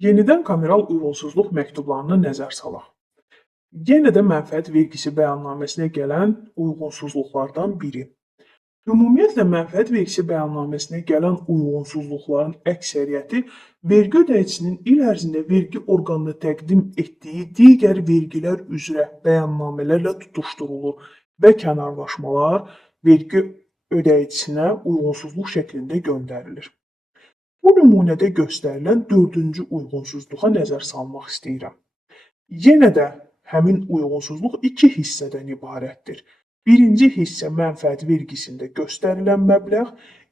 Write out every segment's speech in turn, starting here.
Yenidən kameral uyğunsuzluq məktublarına nəzər salaq. Yenə də mənfəət vergisi bəyannaməsinə gələn uyğunsuzluqlardan biri. Ümumiyyətlə, mənfəət vergisi bəyannaməsinə gələn uyğunsuzluqların əksəriyyəti vergi ödəyicisinin il ərzində vergi orqanına təqdim etdiyi digər vergilər üzrə bəyannamələrlə tutuşdurulur və kənarlaşmalar vergi ödəyicisinə uyğunsuzluq şəklində göndərilir. Bu nümunədə göstərilən dördüncü uyğunsuzluğa nəzər salmaq istəyirəm. Yenə də həmin uyğunsuzluq iki hissədən ibarətdir. Birinci hissə mənfəət vergisində göstərilən məbləğ,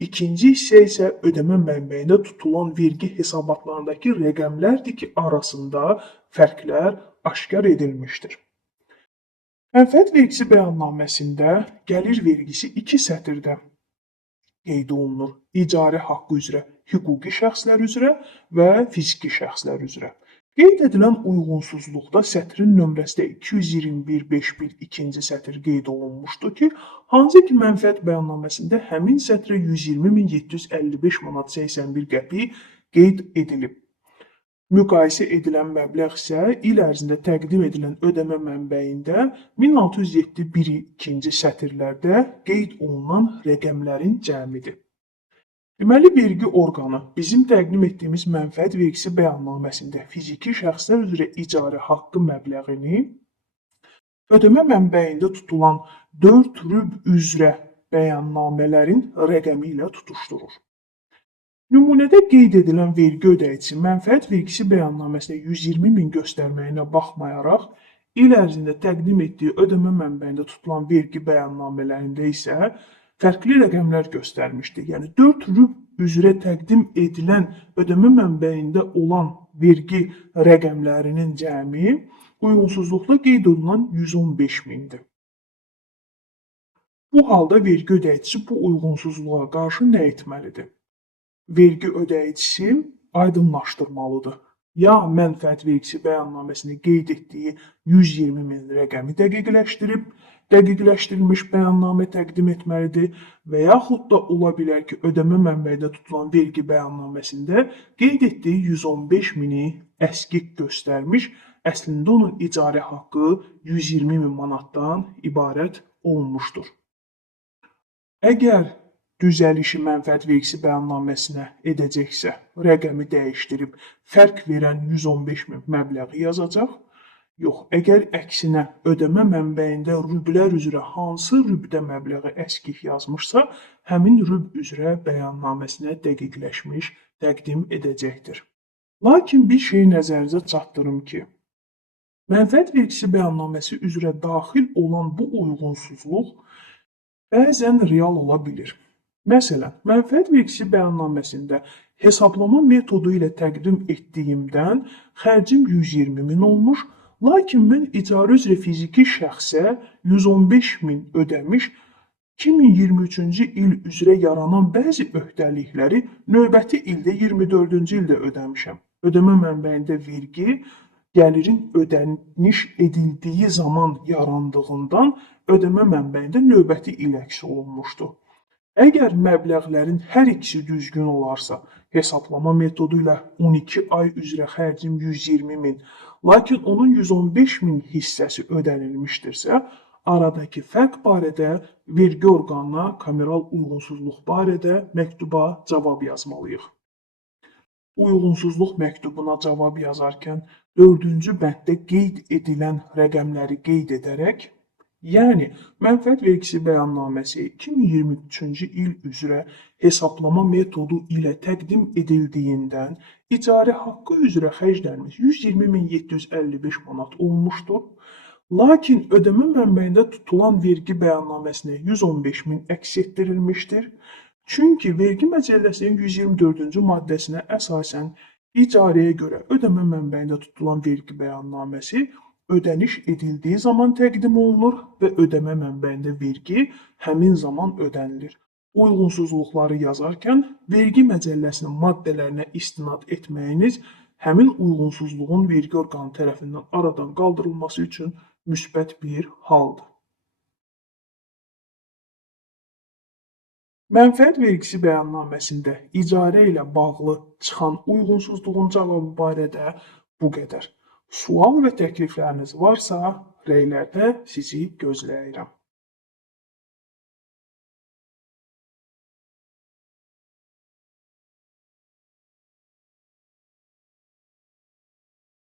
ikinci hissə isə ödəmə mənbəyində tutulan vergi hesabatlarındakı rəqəmlərdir ki, arasında fərqlər aşkar edilmişdir. Mənfəət vergisi bəyannaməsində gəlir vergisi iki sətirdə qeyd olunur. İcarə haqqı üzrə hüquqi şəxslər üzrə və fiziki şəxslər üzrə. Qeyd edilən uyğunsuzluqda sətrin nömrəsi də 221.5.1 ikinci sətr qeyd olunmuşdur ki, hansı ki mənfəət bəyannaməsində həmin sətrə 120.755 manat 81 qəpik qeyd edilib. Müqayisə edilən məbləğ isə il ərzində təqdim edilən ödəmə mənbəyində 1607.1 ikinci sətirlərdə qeyd olunan rəqəmlərin cəmidir. Deməli, vergi orqanı bizim təqdim etdiyimiz mənfəət vergisi bəyannaməsində fiziki şəxslər üzrə icarə haqqı məbləğini ödəmə mənbəyində tutulan 4 rüb üzrə bəyannamələrin rəqəmi ilə tutuşdurur. Nümunədə qeyd edilən vergi ödəyicisi mənfəət vergisi bəyannaməsinə 120.000 göstərməyinə baxmayaraq, il ərzində təqdim etdiyi ödəmə mənbəyində tutulan vergi bəyannamələrində isə fərqli rəqəmlər göstərmişdir. Yəni 4 rüb üzrə təqdim edilən ödəmə mənbəyində olan vergi rəqəmlərinin cəmi uyğunsuzluqda qeyd olunan 115.000-dir. Bu halda vergi ödəyicisi bu uyğunsuzluğa qarşı nə etməlidir? Vergi ödəyicisi aydınlaşdırmalıdır. Ya mənfəət vergisi bəyannaməsində qeyd etdiyi 120.000 rəqəmi dəqiqləşdirilmiş bəyannamə təqdim etməlidir və yaxud da ola bilər ki, ödəmə mənbəyində tutulan vergi bəyannaməsində qeyd etdiyi 115.000-i əskik göstərmiş, əslində onun icarə haqqı 120.000 manatdan ibarət olmuşdur. Əgər düzəlişi mənfəət vergisi bəyannaməsinə edəcəksə, rəqəmi dəyişdirib fərq verən 115.000 məbləği yazacaq. Yox, əgər əksinə ödəmə mənbəyində rüblər üzrə hansı rübdə məbləği əskik yazmışsa, həmin rüb üzrə bəyannaməsinə dəqiqləşmiş təqdim edəcəkdir. Lakin bir şey nəzərinizə çatdırım ki, mənfəət vergisi bəyannaməsi üzrə daxil olan bu uyğunsuzluq bəzən real ola bilir. Məsələn, mənfəət vergisi bəyannaməsində hesablama metodu ilə təqdim etdiyimdən xərcim 120.000 olmuş, lakin mən icarə üzrə fiziki şəxsə 115.000 ödəmiş, 2023-cü il üzrə yaranan bəzi öhdəlikləri növbəti ildə 24-cü ildə ödəmişəm. Ödəmə mənbəyində vergi gəlirin ödəniş edildiyi zaman yarandığından ödəmə mənbəyində növbəti il əks olunmuşdur. Əgər məbləğlərin hər ikisi düzgün olarsa, hesablama metodu ilə 12 ay üzrə xərcim 120.000, lakin onun 115.000 hissəsi ödənilmişdirsə, aradakı fərq barədə vergi orqanına kameral uyğunsuzluq barədə məktuba cavab yazmalıyıq. Uyğunsuzluq məktubuna cavab yazarkən 4-cü bənddə qeyd edilən rəqəmləri qeyd edərək, yəni mənfəət vergisi bəyannaməsi 2023-cü il üzrə hesablama metodu ilə təqdim edildiyindən icarə haqqı üzrə xərclərimiz 120.755 manat olmuşdur. Lakin ödəmə mənbəyində tutulan vergi bəyannaməsinə 115.000 əks etdirilmişdir. Çünki vergi məcəlləsinin 124-cü maddəsinə əsasən icarəyə görə ödəmə mənbəyində tutulan vergi bəyannaməsi ödəniş edildiyi zaman təqdim olunur və ödəmə mənbəyində vergi həmin zaman ödənilir. Uyğunsuzluqları yazarkən vergi məcəlləsinin maddələrinə istinad etməyiniz həmin uyğunsuzluğun vergi orqanı tərəfindən aradan qaldırılması üçün müsbət bir haldır. Mənfəət vergisi bəyannaməsində icarə ilə bağlı çıxan uyğunsuzluğun cavabı barədə bu qədər. Sual və təklifləriniz varsa, rəylərdə sizi gözləyirəm.